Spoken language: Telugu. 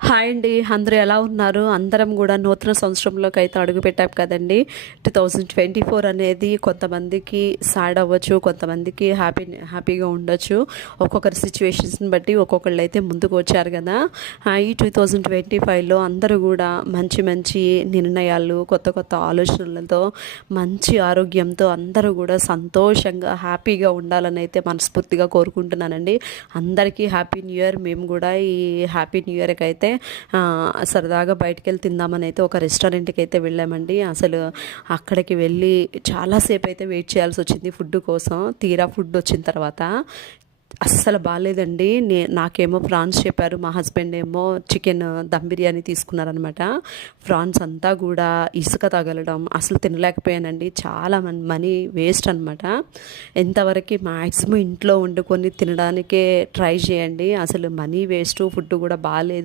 హాయ్ అండి. అందరూ ఎలా ఉన్నారు? అందరం గూడా నూతన సంవత్సరంలోకి అయితే అడుగుపెట్టాం కదండీ! 2024 అనేది కొంతమందికి సాడ్ అవ్వచ్చు, కొంతమందికి హ్యాపీగా ఉండొచ్చు. ఒక్కొక్కరి సిచ్యువేషన్స్‌ని బట్టి ఒక్కొక్కళ్ళైతే ముందుకు వచ్చారు గదా! ఈ 2025లో అందరూ గూడా మంచి మంచి నిర్ణయాలు, కొత్త కొత్త ఆలోచనలతో, మంచి ఆరోగ్యంతో అందరూ గూడా సంతోషంగా, హ్యాపీగా ఉండాలనైతే మనస్ఫూర్తిగా కోరుకుంటున్నానండి. అందరికీ హ్యాపీ న్యూ ఇయర్. మేము గూడా ఈ హ్యాపీ న్యూ ఇయర్‌కి అయితే సరదాగా బయటికెళ్ళి తిందామని అయితే ఒక రెస్టారెంట్కి అయితే వెళ్ళామండి. అసలు అక్కడికి వెళ్ళి చాలాసేపు అయితే వెయిట్ చేయాల్సి వచ్చింది ఫుడ్ కోసం. తీరా ఫుడ్ వచ్చిన తర్వాత అస్సలు బాలేదండి. నాకేమో ప్రాన్స్ చెప్పారు. మా హస్బెండ్ ఏమో చికెన్ దమ్ బిర్యానీ తీసుకున్నారనమాట. ప్రాన్స్ అంతా కూడా ఇసుక తగలడం, అసలు తినలేకపోయానండి. చాలా మనీ వేస్ట్ అనమాట. ఎంతవరకు మ్యాక్సిమం ఇంట్లో వండుకొని తినడానికే ట్రై చేయండి. అసలు మనీ వేస్ట్, ఫుడ్ కూడా బాలేదు.